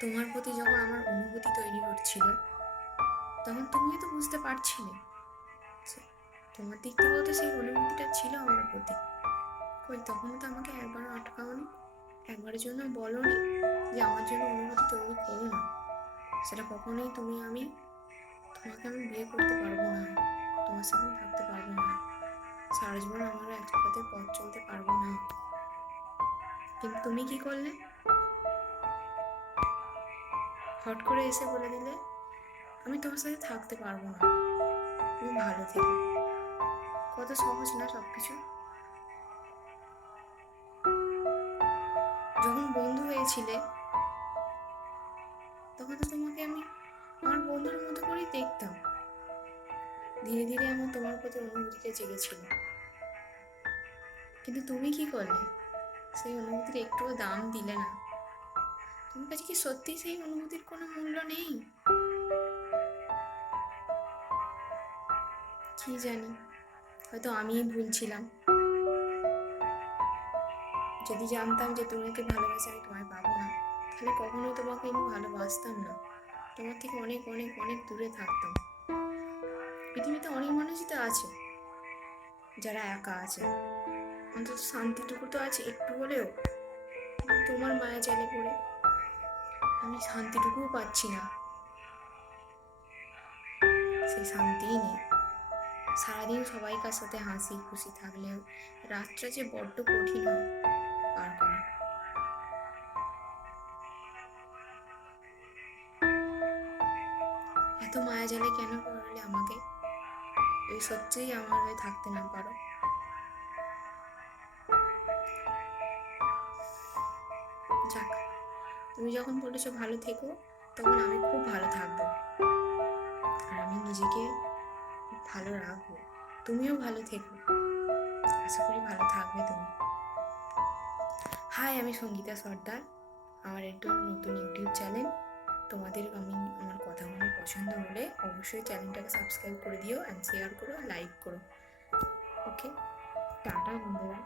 তোমার প্রতি যখন আমার অনুভূতি তৈরি হচ্ছিল, তখন তুমিও তো বুঝতে পারছিলে তোমার দিক থেকেও তো সেই অনুভূতিটা ছিল আমার প্রতি। কই তখন তো আমাকে একবারও আটকাওনি, একবারের জন্য বলোনি যে আমার জন্য অনুভূতি তৈরি করো না। সেটা কখনোই তোমাকে আমি বিয়ে করতে পারবো না, তোমার সাথে থাকতে পারবো না, সারা জীবন আমরা একসাথে পথ চলতে পারবো না। কিন্তু তুমি কি করলে? হট করে এসে বলে দিলে আমি তোমার সাথে থাকতে পারবো না, তুমি ভালো থেকো। কত সহজ না সবকিছু। যখন বন্ধু হয়েছিলে তখন তো তোমাকে আমি আমার বন্ধুর মতো করেই দেখতাম। ধীরে ধীরে আমার তোমার প্রতি অনুভূতিটা জেগেছিল, কিন্তু তুমি কি করলে? সেই অনুভূতির একটুও দাম দিলে না। তোমার কাছে কি সত্যি সেই অনুভূতির কোনো মূল্য নেই? কি জানি, হয়তো আমিই ভুল ছিলাম। যদি জানতাম যে তোমাকে ভালোবাসে আমি তোমায় পাবো না, তাহলে কখনোই তোমাকে আমি ভালোবাসতাম না, তোমার থেকে অনেক অনেক অনেক দূরে থাকতাম। পৃথিবীতে অনেক মানুষই তো আছে যারা একা আছে, অন্তত শান্তিটুকু তো আছে একটু হলেও। তোমার মায়া জালে পড়ে আমি শান্তিটুকুও পাচ্ছি না, সেই শান্তিই নেই। সারাদিন সবাইকার সাথে হাসি খুশি থাকলেও রাতটা যে বড্ড কঠিন হয় পার করা। এত মায়া জালে কেন পড়ালে আমাকে? এই সত্যিই আমার হয়ে থাকতে না পারো? যাক, তুমি যখন বলেছো ভালো থেকো, তখন আমি খুব ভালো থাকবো, আর আমি নিজেকে ভালো রাখবো। তুমিও ভালো থেকো, আশা করি ভালো থাকবে তুমি। হাই, আমি সঙ্গীতা সর্দার। আমার একটা নতুন ইউটিউব চ্যানেল। তোমাদের আমার কথাগুলো পছন্দ হলে অবশ্যই চ্যানেলটাকে সাবস্ক্রাইব করে দিও, অ্যান্ড শেয়ার করো, লাইক করো। ওকে, টাটা বন্ধুরা।